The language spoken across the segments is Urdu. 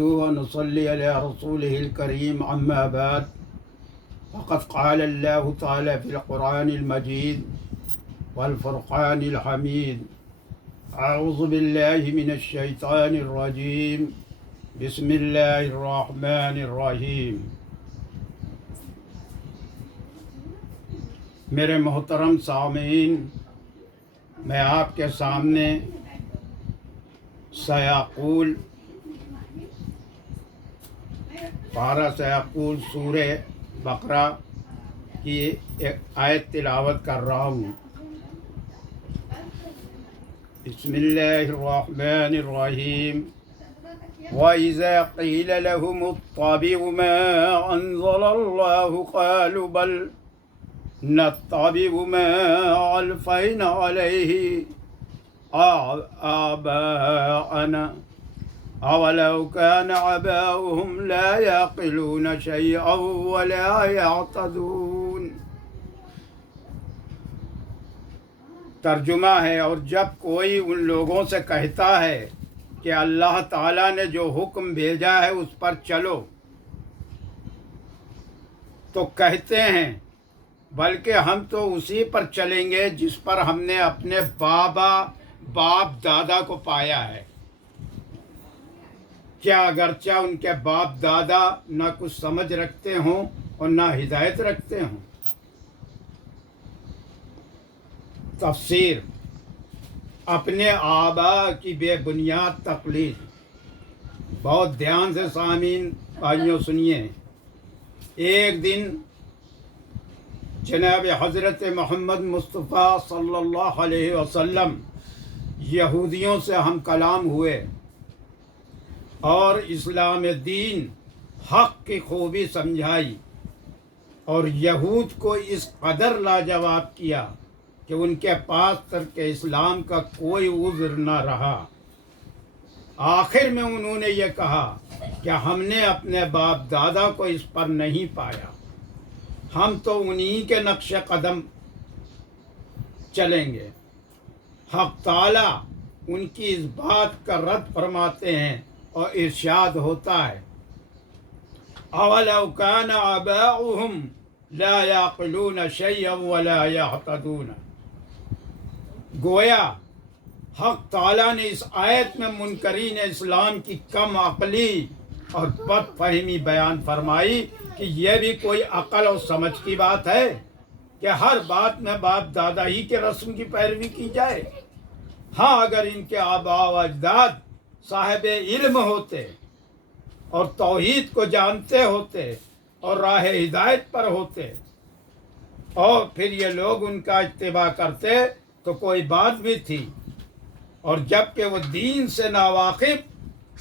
نحمده ونصلي على رسوله الكريم أما بعد فقد قال الله تعالى في القرآن المجيد والفرقان الحميد أعوذ بالله من الشيطان الرجيم بسم الله الرحمن الرحيم۔ میرے محترم سامعین، میں آپ کے سامنے سیقول پارہ سیقول سورہ بقرہ کی ایک آیت تلاوت کر رہا ہوں۔ بسم اللہ الرحمن الرحیم۔ وَإِذَا قِيلَ لَهُمُ اتَّبِعُوا مَا أَنزَلَ اللَّهُ قَالُوا بَلْ نَتَّبِعُ مَا أَلْفَيْنَا عَلَيْهِ آبَاءَنَا أَوَلَوْ كَانَ آبَاؤُهُمْ لَا يَعْقِلُونَ شَيْئًا وَلَا يَهْتَدُونَ۔ ترجمہ ہے، اور جب کوئی ان لوگوں سے کہتا ہے کہ اللہ تعالیٰ نے جو حکم بھیجا ہے اس پر چلو، تو کہتے ہیں بلکہ ہم تو اسی پر چلیں گے جس پر ہم نے اپنے باپ دادا کو پایا ہے۔ کیا اگرچہ ان کے باپ دادا نہ کچھ سمجھ رکھتے ہوں اور نہ ہدایت رکھتے ہوں۔ تفسیر۔ اپنے آباء کی بے بنیاد تقلید۔ بہت دھیان سے سامعین بھائیوں سنیے۔ ایک دن جناب حضرت محمد مصطفیٰ صلی اللہ علیہ وسلم یہودیوں سے ہم کلام ہوئے اور اسلام دین حق کی خوبی سمجھائی، اور یہود کو اس قدر لاجواب کیا کہ ان کے پاس ترک اسلام کا کوئی عذر نہ رہا۔ آخر میں انہوں نے یہ کہا کہ ہم نے اپنے باپ دادا کو اس پر نہیں پایا، ہم تو انہی کے نقش قدم چلیں گے۔ حق تعالیٰ ان کی اس بات کا رد فرماتے ہیں اور ارشاد ہوتا ہے، اَوَلَوْ كَانَ آبَاؤُهُمْ لَا يَعْقِلُونَ شَيْئًا وَلَا يَهْتَدُونَ۔ گویا حق تعالیٰ نے اس آیت میں منکرین اسلام کی کم عقلی اور بد فہمی بیان فرمائی کہ یہ بھی کوئی عقل اور سمجھ کی بات ہے کہ ہر بات میں باپ دادا ہی کے رسم کی پیروی کی جائے۔ ہاں، اگر ان کے آباء و اجداد صاحب علم ہوتے اور توحید کو جانتے ہوتے اور راہ ہدایت پر ہوتے اور پھر یہ لوگ ان کا اتباع کرتے تو کوئی بات بھی تھی، اور جب کہ وہ دین سے ناواقف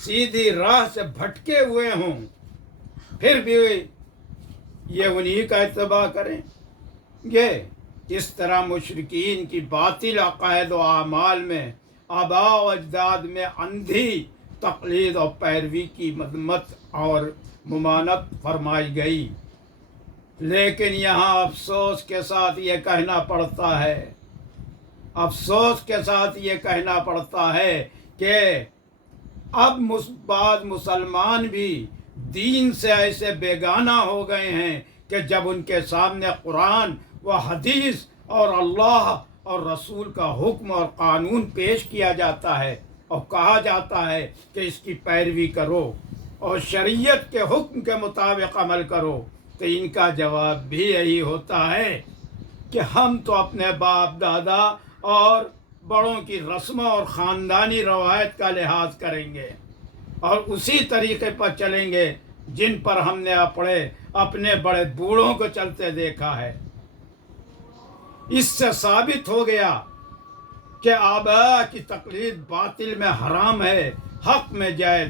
سیدھی راہ سے بھٹکے ہوئے ہوں پھر بھی یہ انہی کا اتباع کریں گے۔ اس طرح مشرکین کی باطل عقائد و اعمال میں آباء و اجداد میں اندھی تقلید اور پیروی کی مذمت اور ممانعت فرمائی گئی۔ لیکن یہاں افسوس کے ساتھ یہ کہنا پڑتا ہے کہ اب بعض مسلمان بھی دین سے ایسے بیگانہ ہو گئے ہیں کہ جب ان کے سامنے قرآن و حدیث اور اللہ اور رسول کا حکم اور قانون پیش کیا جاتا ہے اور کہا جاتا ہے کہ اس کی پیروی کرو اور شریعت کے حکم کے مطابق عمل کرو، تو ان کا جواب بھی یہی ہوتا ہے کہ ہم تو اپنے باپ دادا اور بڑوں کی رسم اور خاندانی روایت کا لحاظ کریں گے اور اسی طریقے پر چلیں گے جن پر ہم نے اپنے بڑے بوڑھوں کو چلتے دیکھا ہے۔ اس سے ثابت ہو گیا کہ آباء کی تقلید باطل میں حرام ہے، حق میں جائز،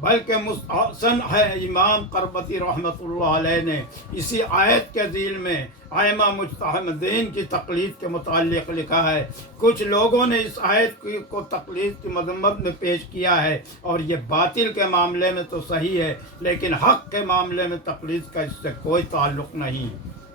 بلکہ مستحسن ہے۔ امام قرطبی رحمۃ اللہ علیہ نے اسی آیت کے ذیل میں ائمہ مجتہدین کی تقلید کے متعلق لکھا ہے۔ کچھ لوگوں نے اس آیت کو تقلید کی مذمت میں پیش کیا ہے، اور یہ باطل کے معاملے میں تو صحیح ہے، لیکن حق کے معاملے میں تقلید کا اس سے کوئی تعلق نہیں۔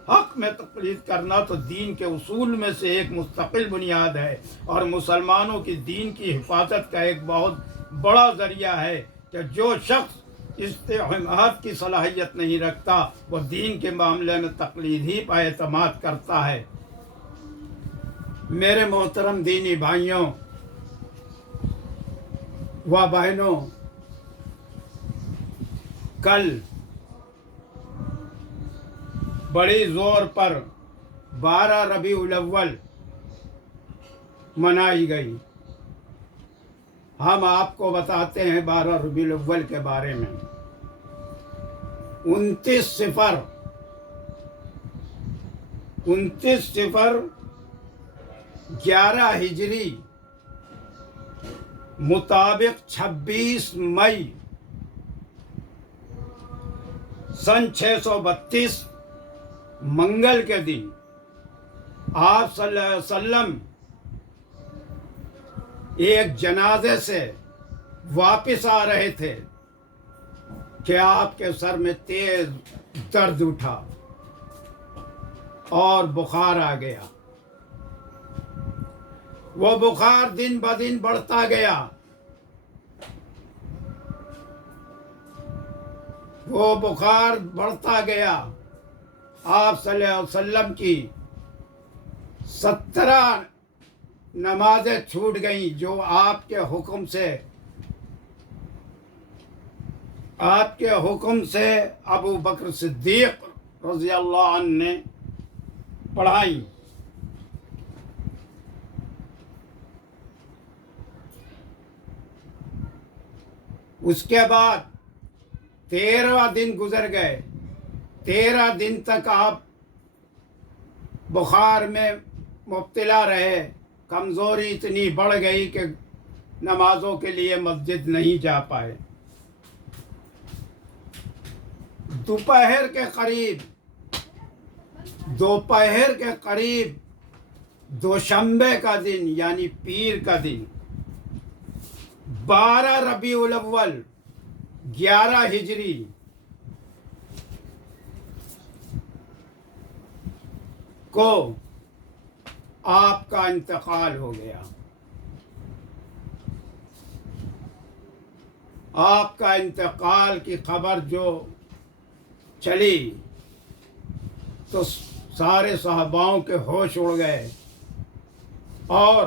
حق میں تقلید کرنا تو دین کے اصول میں سے ایک مستقل بنیاد ہے، اور مسلمانوں کی دین کی حفاظت کا ایک بہت بڑا ذریعہ ہے کہ جو شخص استحماد کی صلاحیت نہیں رکھتا وہ دین کے معاملے میں تقلید ہی پر اعتماد کرتا ہے۔ میرے محترم دینی بھائیوں و بہنوں، کل بڑی زور پر 12 ربیع الاول منائی گئی۔ ہم آپ کو بتاتے ہیں 12 ربیع الاول کے بارے میں۔ 29/11 ہجری مطابق 26 مئی سن 632 منگل کے دن آپ صلی اللہ علیہ وسلم ایک جنازے سے واپس آ رہے تھے کہ آپ کے سر میں تیز درد اٹھا اور بخار آ گیا۔ وہ بخار دن بدن بڑھتا گیا۔ وہ بخار بڑھتا گیا۔ آپ صلی اللہ علیہ وسلم کی 17 نمازیں چھوٹ گئیں جو آپ کے حکم سے ابو بکر صدیق رضی اللہ عنہ نے پڑھائیں۔ اس کے بعد 13 دن گزر گئے۔ 13 دن تک آپ بخار میں مبتلا رہے۔ کمزوری اتنی بڑھ گئی کہ نمازوں کے لیے مسجد نہیں جا پائے۔ دوپہر کے قریب دوشنبے کا دن یعنی پیر کا دن 12 ربیع الاول 11 ہجری کو آپ کا انتقال ہو گیا۔ آپ کا انتقال کی خبر جو چلی تو سارے صحاباؤں کے ہوش اڑ گئے اور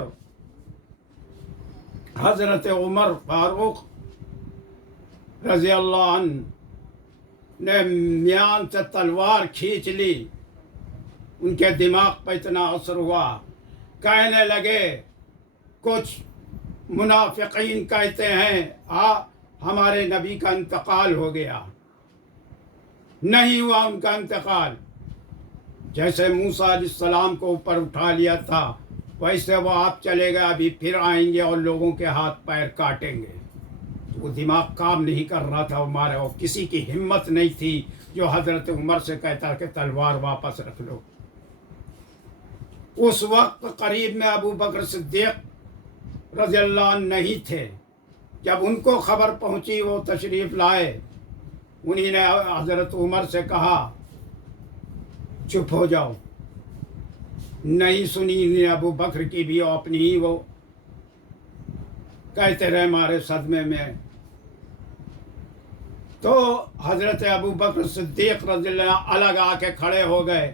حضرت عمر فاروق رضی اللہ عنہ نے میان سے تلوار کھینچ لی۔ ان کے دماغ پہ اتنا اثر ہوا، کہنے لگے، کچھ منافقین کہتے ہیں ہمارے نبی کا انتقال ہو گیا۔ نہیں ہوا ان کا انتقال۔ جیسے موسیٰ علیہ السلام کو اوپر اٹھا لیا تھا ویسے وہ آپ چلے گئے، ابھی پھر آئیں گے اور لوگوں کے ہاتھ پیر کاٹیں گے۔ وہ دماغ کام نہیں کر رہا تھا ہمارے، اور کسی کی ہمت نہیں تھی جو حضرت عمر سے کہتا کہ تلوار واپس رکھ لو۔ اس وقت قریب میں ابو بکر صدیق رضی اللہ عنہ نہیں تھے۔ جب ان کو خبر پہنچی وہ تشریف لائے۔ انہی نے حضرت عمر سے کہا چپ ہو جاؤ۔ نہیں سنی نے ابو بکر کی بھی، اپنی ہی وہ کہتے رہے ہمارے صدمے میں۔ تو حضرت ابو بکر صدیق رضی اللہ عنہ الگ آ کے کھڑے ہو گئے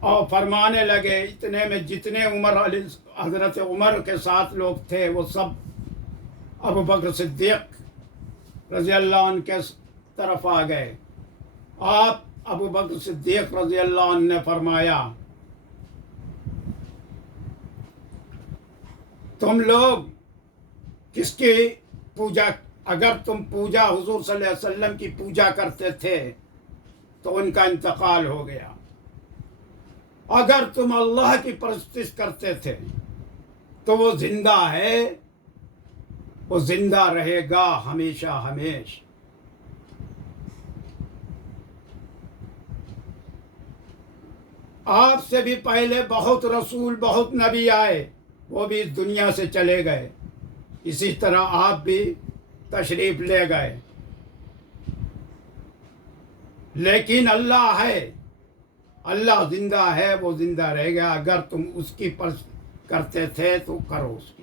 اور فرمانے لگے، اتنے میں جتنے حضرت عمر کے ساتھ لوگ تھے وہ سب ابو بکر صدیق رضی اللہ عنہ کے طرف آ گئے۔ آپ ابو بکر صدیق رضی اللہ عنہ نے فرمایا، تم لوگ کس کی پوجا، اگر تم پوجا حضور صلی اللہ علیہ وسلم کی پوجا کرتے تھے تو ان کا انتقال ہو گیا، اگر تم اللہ کی پرستش کرتے تھے تو وہ زندہ ہے، وہ زندہ رہے گا ہمیشہ ہمیش۔ آپ سے بھی پہلے بہت رسول بہت نبی آئے، وہ بھی اس دنیا سے چلے گئے، اسی طرح آپ بھی تشریف لے گئے، لیکن اللہ ہے، اللہ زندہ ہے، وہ زندہ رہے گا۔ اگر تم اس کی پرستش کرتے تھے تو کرو اس کی۔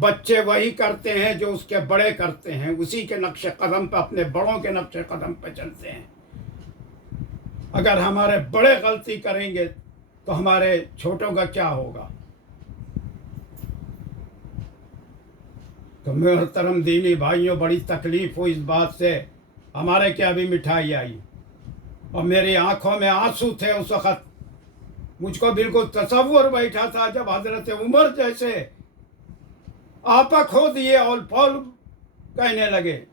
بچے وہی کرتے ہیں جو اس کے بڑے کرتے ہیں، اسی کے نقش قدم پہ، اپنے بڑوں کے نقش قدم پہ چلتے ہیں۔ اگر ہمارے بڑے غلطی کریں گے تو ہمارے چھوٹوں کا کیا ہوگا؟ تو محترم دینی بھائیوں، بڑی تکلیف ہوئی اس بات سے۔ ہمارے کیا بھی مٹھائی آئی اور میری آنکھوں میں آنسو تھے اس وقت۔ مجھ کو بالکل تصور بیٹھا تھا جب حضرت عمر جیسے آپا کھو دیے اور پول کہنے لگے،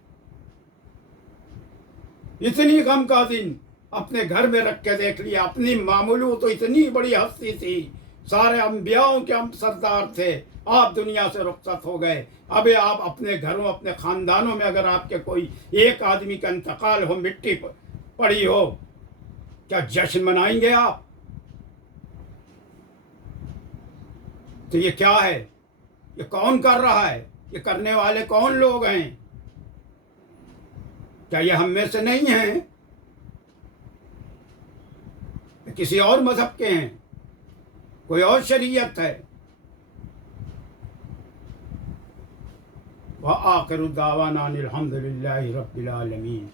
اتنی غم کا دن اپنے گھر میں رکھ کے دیکھ لیا۔ اپنی معمولی، وہ تو اتنی بڑی ہستی تھی، سارے انبیاؤں کے ہم سردار تھے، آپ دنیا سے رخصت ہو گئے۔ اب آپ اپنے گھروں، اپنے خاندانوں میں اگر آپ کے کوئی ایک آدمی کا انتقال ہو، مٹی پڑی ہو، کیا جشن منائیں گے آپ؟ تو یہ کیا ہے؟ یہ کون کر رہا ہے؟ یہ کرنے والے کون لوگ ہیں؟ کیا یہ ہم میں سے نہیں ہیں؟ کسی اور مذہب کے ہیں؟ کوئی اور شریعت ہے؟ وآخر دعوانا الحمد للہ رب العالمین۔